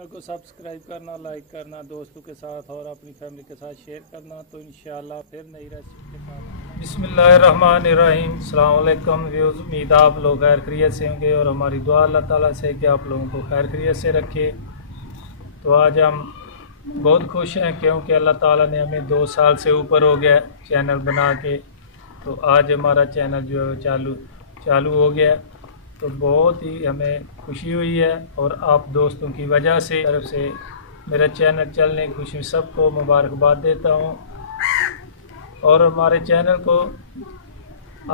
Channel को subscribe करना, like करना, दोस्तों के साथ और अपनी फैमिली के साथ शेयर करना। तो इंशाल्लाह फिर नई रेसिपी के साथ। बिस्मिल्लाहिर्रहमानिर्रहीम। अस्सलाम वालेकुम व्यूज़, उम्मीद आप लोग खैर खैरियत से होंगे और हमारी दुआ अल्लाह ताला से कि आप लोगों को खैर खैरियत से रखे। तो आज हम बहुत खुश हैं क्योंकि अल्लाह ताला ने हमें 2 साल से ऊपर हो गया चैनल बना के। तो आज हमारा चैनल जो है चालू हो गया। तो बहुत ही हमें खुशी हुई है और आप दोस्तों की वजह से तरफ से मेरा चैनल चलने की खुशी सबको मुबारकबाद देता हूँ। और हमारे चैनल को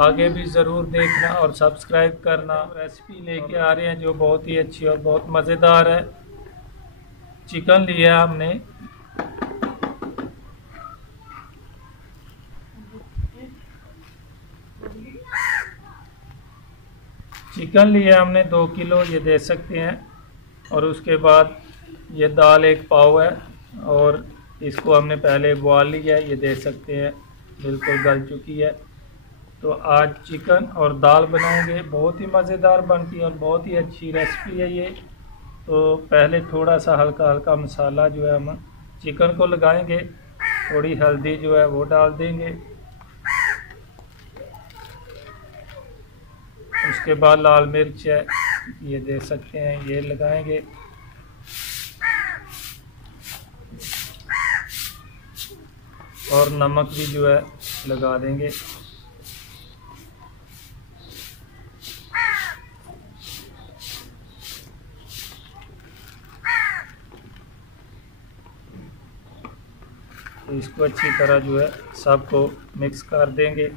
आगे भी ज़रूर देखना और सब्सक्राइब करना। रेसिपी लेके आ रहे हैं जो बहुत ही अच्छी और बहुत मज़ेदार है। चिकन लिया हमने, चिकन लिया हमने 2 किलो, ये दे सकते हैं। और उसके बाद ये दाल 1 पाव है और इसको हमने पहले बॉयल लिया है, ये दे सकते हैं, बिल्कुल गल चुकी है। तो आज चिकन और दाल बनाएंगे, बहुत ही मज़ेदार बनती है और बहुत ही अच्छी रेसिपी है ये। तो पहले थोड़ा सा हल्का हल्का मसाला जो है हम चिकन को लगाएंगे, थोड़ी हल्दी जो है वो डाल देंगे। उसके बाद लाल मिर्च है, ये दे सकते हैं, ये लगाएंगे। और नमक भी जो है लगा देंगे। तो इसको अच्छी तरह जो है सबको मिक्स कर देंगे।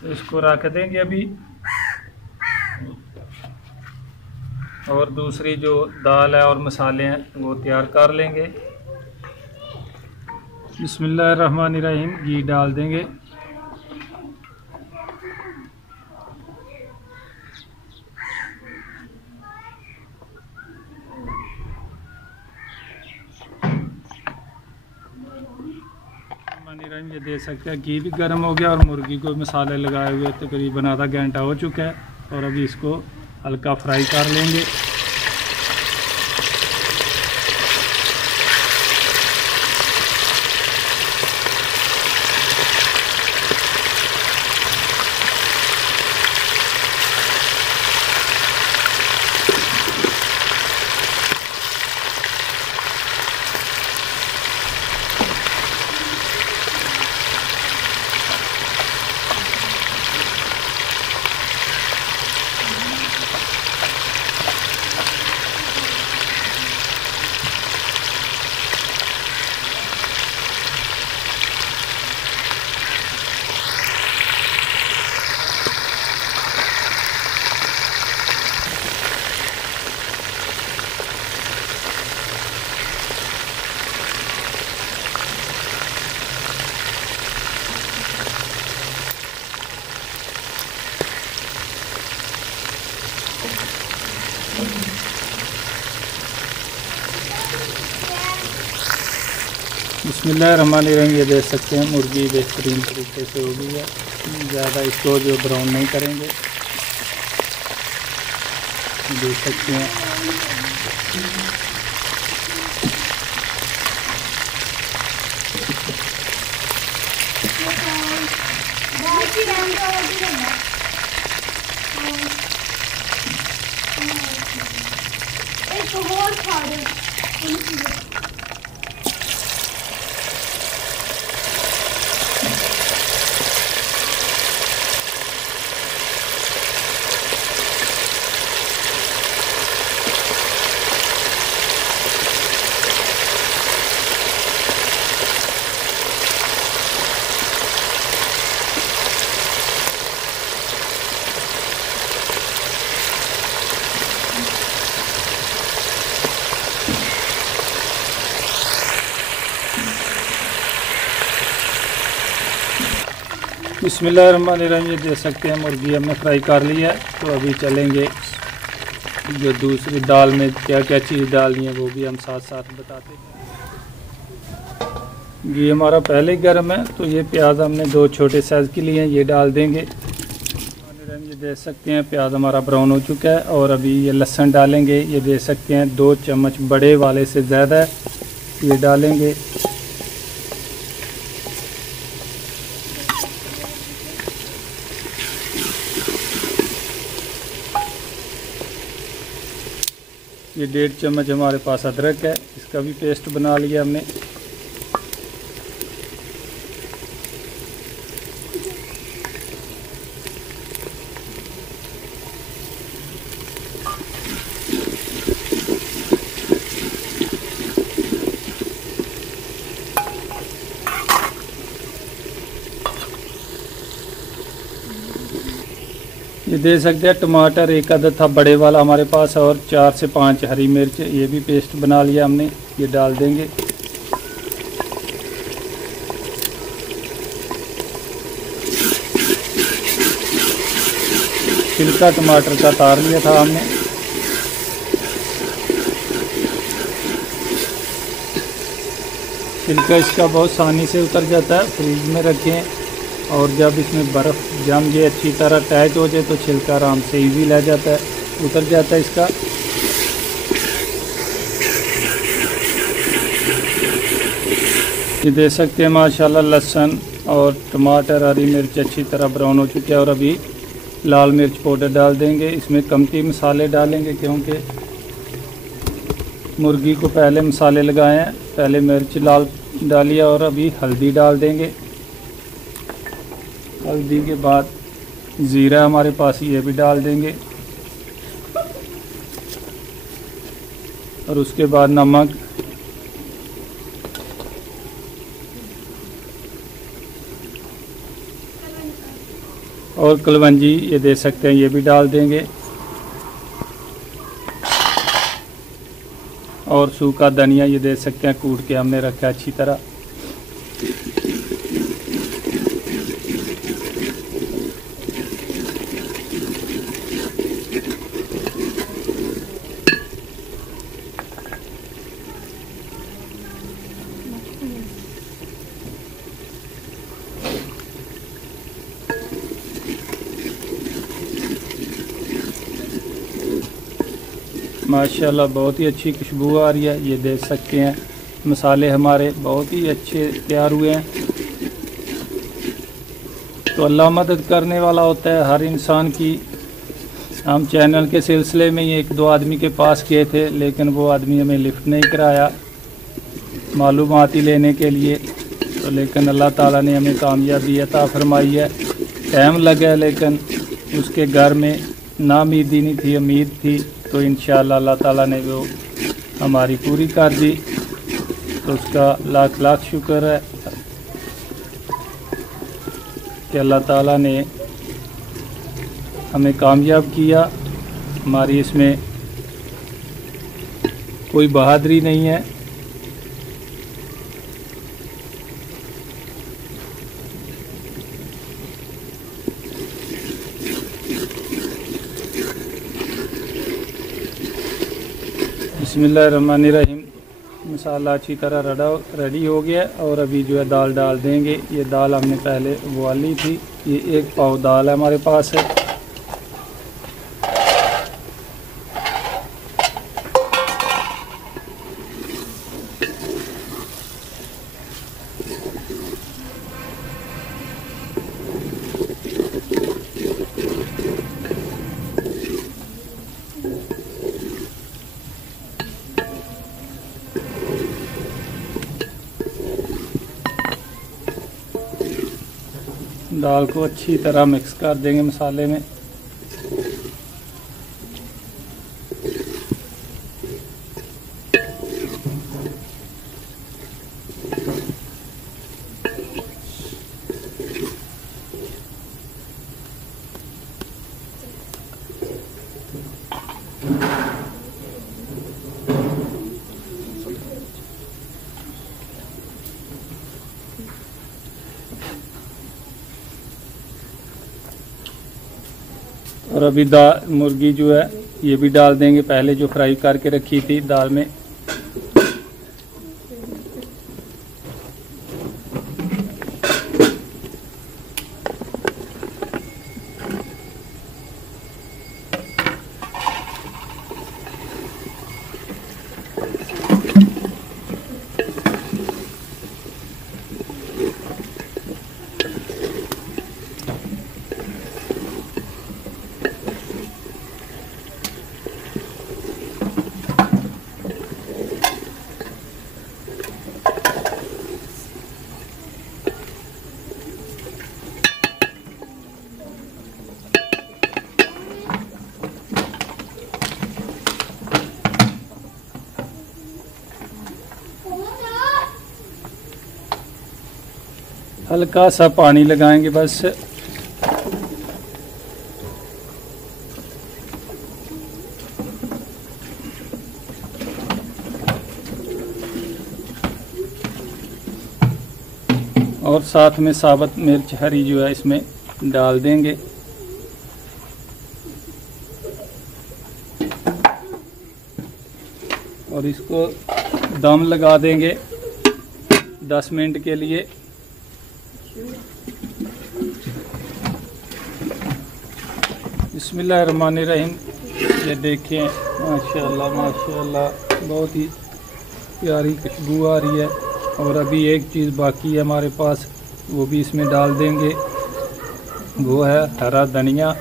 तो इसको रख देंगे अभी। और दूसरी जो दाल है और मसाले हैं वो तैयार कर लेंगे। बिस्मिल्लाहिर्रहमानिर्रहीम। घी डाल देंगे। ये दे सकते हैं। घी भी गर्म हो गया और मुर्गी को मसाले लगाए हुए तकरीबन आधा घंटा हो चुका है। और अभी इसको हल्का फ्राई कर लेंगे। बिस्मिल्लाहिर्रहमानिर्रहीम। ये देख सकते हैं मुर्गी बेहतरीन तरीके से हो गई है। ज़्यादा इसको जो ब्राउन नहीं करेंगे, देख सकते हैं। बिस्मिल्लाहिर्रहमानिर्रहीम। ये देख सकते हैं मुर्गी हमने फ्राई कर ली है। तो अभी चलेंगे जो दूसरी दाल में क्या क्या चीज़ डालनी है वो भी हम साथ साथ बताते हैं। घी हमारा पहले गर्म है। तो ये प्याज हमने 2 छोटे साइज़ के लिए हैं, ये डाल देंगे। ये देख सकते हैं प्याज हमारा ब्राउन हो चुका है। और अभी ये लहसुन डालेंगे। ये देख सकते हैं 2 चम्मच बड़े वाले से ज़्यादा है, ये डालेंगे। ये 1.5 चम्मच हमारे पास अदरक है, इसका भी पेस्ट बना लिया हमने। ये दे सकते हैं टमाटर 1 अदद था बड़े वाला हमारे पास, और 4 से 5 हरी मिर्च, ये भी पेस्ट बना लिया हमने, ये डाल देंगे। छिलका टमाटर का तार लिया था हमने। छिलका इसका बहुत आसानी से उतर जाता है, फ्रिज में रखें और जब इसमें बर्फ़ जम जाए अच्छी तरह अटैच हो जाए तो छिलका आराम से ईजी ले जाता है, उतर जाता है इसका। ये देख सकते हैं माशाल्लाह लहसुन और टमाटर हरी मिर्च अच्छी तरह ब्राउन हो चुके हैं। और अभी लाल मिर्च पाउडर डाल देंगे। इसमें कमती मसाले डालेंगे क्योंकि मुर्गी को पहले मसाले लगाए हैं। पहले मिर्च लाल डालिए और अभी हल्दी डाल देंगे। हल्दी के बाद ज़ीरा हमारे पास, ये भी डाल देंगे। और उसके बाद नमक, और कलवंजी ये दे सकते हैं, ये भी डाल देंगे। और सूखा धनिया ये दे सकते हैं, कूट के हमने रखा है अच्छी तरह। माशाल्लाह बहुत ही अच्छी खुशबू आ रही है। ये देख सकते हैं मसाले हमारे बहुत ही अच्छे तैयार हुए हैं। तो अल्लाह मदद करने वाला होता है हर इंसान की। हम चैनल के सिलसिले में 1-2 आदमी के पास गए थे, लेकिन वो आदमी हमें लिफ्ट नहीं कराया मालूमाती लेने के लिए। तो लेकिन अल्लाह ताला ने हमें कामयाबी अता फरमाई है। टाइम लगा लेकिन उसके घर में नाउमीदी नहीं थी, उम्मीद थी। तो इंशाअल्लाह अल्लाह ताला ने वो हमारी पूरी कर दी। तो उसका लाख लाख शुक्र है कि अल्लाह ताला ने हमें कामयाब किया। हमारी इसमें कोई बहादुरी नहीं है। बिस्मिल्लाहिर्रहमानिर्रहीम। मसाला अच्छी तरह रेडी हो गया। और अभी जो है दाल डाल देंगे। ये दाल हमने पहले उबाली थी। ये 1 पाव दाल है हमारे पास है। दाल को अच्छी तरह मिक्स कर देंगे मसाले में। और अभी मुर्गी जो है ये भी डाल देंगे, पहले जो फ्राई करके रखी थी दाल में। हल्का सा पानी लगाएंगे बस। और साथ में साबुत मिर्च हरी जो है इसमें डाल देंगे। और इसको दम लगा देंगे 10 मिनट के लिए। बिस्मिल्लाहिर्रहमानिर्रहीम। ये देखें माशाल्लाह माशाल्लाह, बहुत ही प्यारी खुशबू आ रही है। और अभी एक चीज़ बाकी है हमारे पास, वो भी इसमें डाल देंगे, वो है हरा धनिया।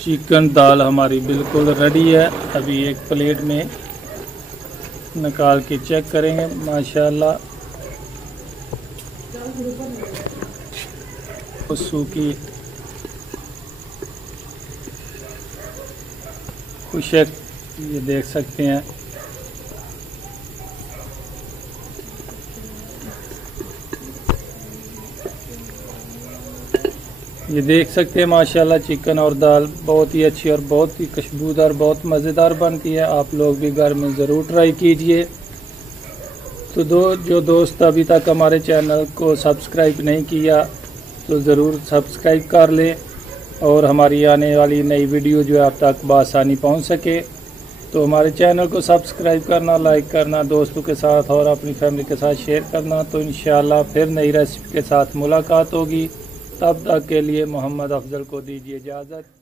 चिकन दाल हमारी बिल्कुल रेडी है। अभी एक प्लेट में निकाल के चेक करेंगे। माशाल्लाह सूखी खुशक, ये देख सकते हैं। ये देख सकते हैं माशाल्लाह चिकन और दाल बहुत ही अच्छी और बहुत ही खुशबूदार, बहुत मज़ेदार बनती है। आप लोग भी घर में ज़रूर ट्राई कीजिए। तो जो दोस्त अभी तक हमारे चैनल को सब्सक्राइब नहीं किया तो ज़रूर सब्सक्राइब कर लें, और हमारी आने वाली नई वीडियो जो है आप तक बआसानी पहुंच सके। तो हमारे चैनल को सब्सक्राइब करना, लाइक करना, दोस्तों के साथ और अपनी फैमिली के साथ शेयर करना। तो इंशाअल्लाह फिर नई रेसिपी के साथ मुलाकात होगी। तब तक के लिए मोहम्मद अफजल को दीजिए इजाज़त।